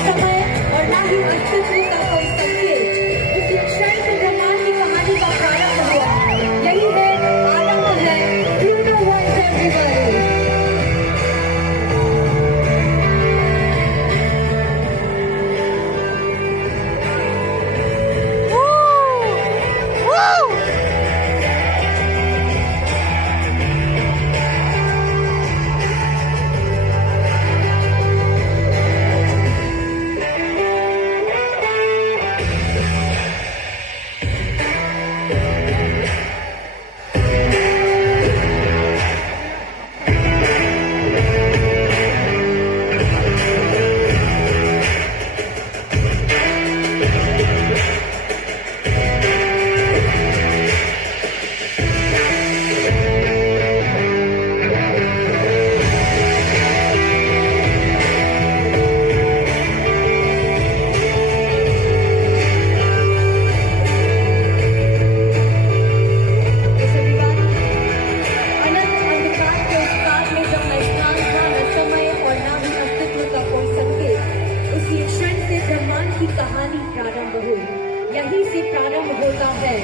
समय और ना ही अस्तित्व का कोई संकेत। उसी क्षण से ब्रह्मांड की कहानी का प्रारंभ हुआ। यही है आरंभ है यूनिवर्स एवरीवेयर। यहीं से प्रारंभ होता है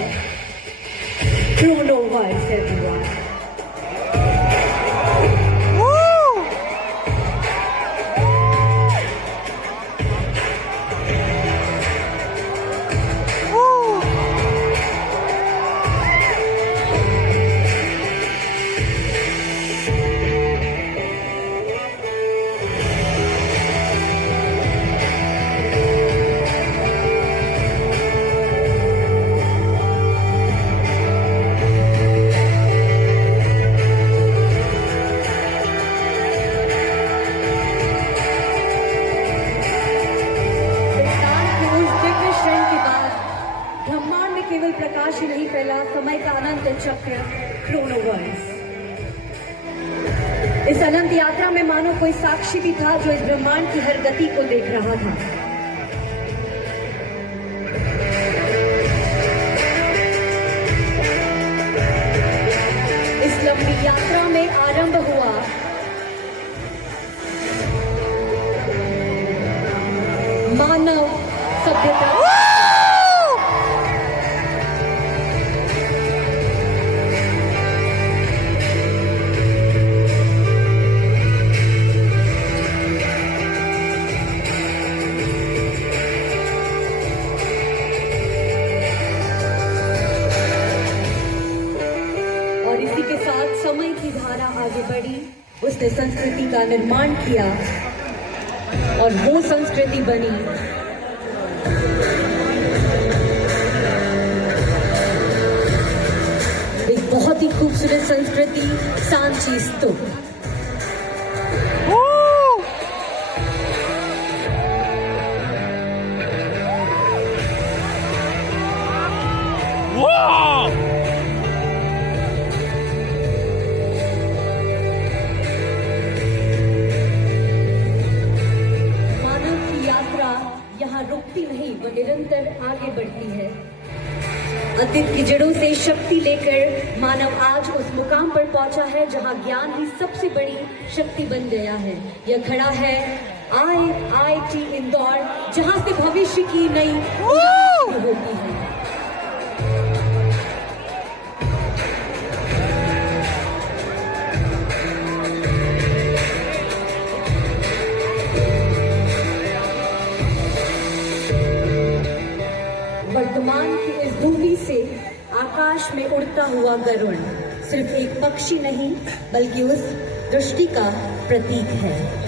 क्रोनोवर्स एवरीवन। केवल प्रकाश ही नहीं फैला, समय का अनंत चक्र क्रोनोवर्स। इस अनंत यात्रा में मानो कोई साक्षी भी था जो इस ब्रह्मांड की हर गति को देख रहा था। इस लंबी यात्रा में आरंभ हुआ मानव सभ्यता। और इसी के साथ समय की धारा आगे बढ़ी, उसने संस्कृति का निर्माण किया और वो संस्कृति बनी एक बहुत ही खूबसूरत संस्कृति, सांची स्तूप। यहाँ रुकती नहीं, वो निरंतर आगे बढ़ती है। अतीत की जड़ों से शक्ति लेकर मानव आज उस मुकाम पर पहुंचा है जहाँ ज्ञान ही सबसे बड़ी शक्ति बन गया है। यह खड़ा है IIT इंदौर, जहाँ से भविष्य की नई होती है। वर्तमान की इस भूमि से आकाश में उड़ता हुआ गरुड़ सिर्फ एक पक्षी नहीं बल्कि उस दृष्टि का प्रतीक है।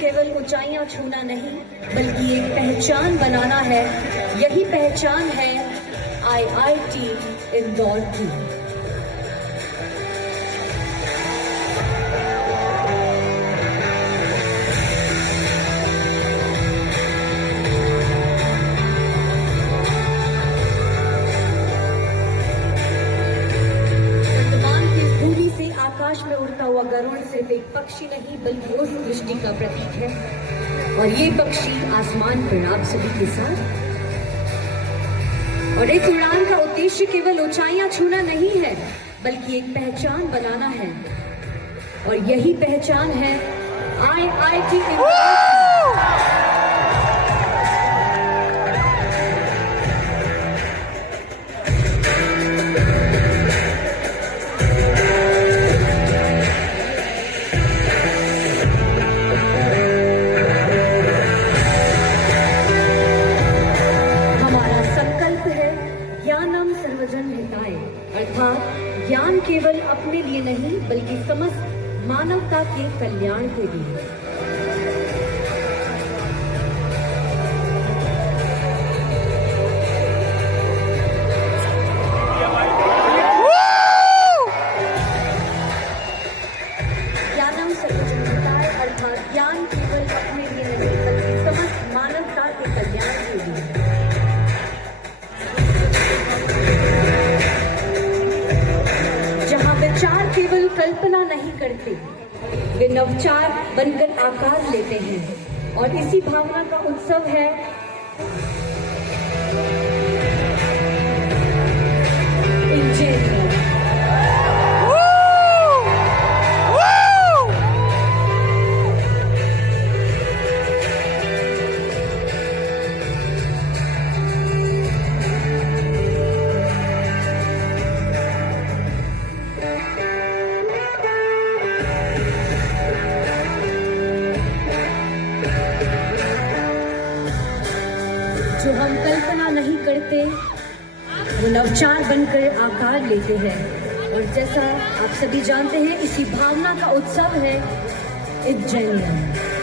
केवल ऊंचाइयां छूना नहीं बल्कि एक पहचान बनाना है। यही पहचान है IIT इंदौर की। आकाश में उड़ता हुआ गरुड़ सिर्फ एक पक्षी नहीं बल्कि उस दृष्टि का प्रतीक है, और ये पक्षी आसमान पर आप सभी के साथ। और इस उड़ान का उद्देश्य केवल ऊंचाइयां छूना नहीं है बल्कि एक पहचान बनाना है, और यही पहचान है IIT ज्ञानम सर्वजन हिताय, अर्थात ज्ञान केवल अपने लिए नहीं बल्कि समस्त मानवता के कल्याण के लिए। ज्ञानम सर्वजन हिताय, अर्थात ज्ञान केवल अपने लिए नहीं बल्कि समस्त मानवता के कल्याण के लिए। विचार केवल कल्पना नहीं करते, वे नवचार बनकर आकार लेते हैं, और इसी भावना का उत्सव है इंजीनियरिंग। जो हम कल्पना नहीं करते वो नवचार बनकर आकार लेते हैं, और जैसा आप सभी जानते हैं इसी भावना का उत्सव है इंजीनियरिंग।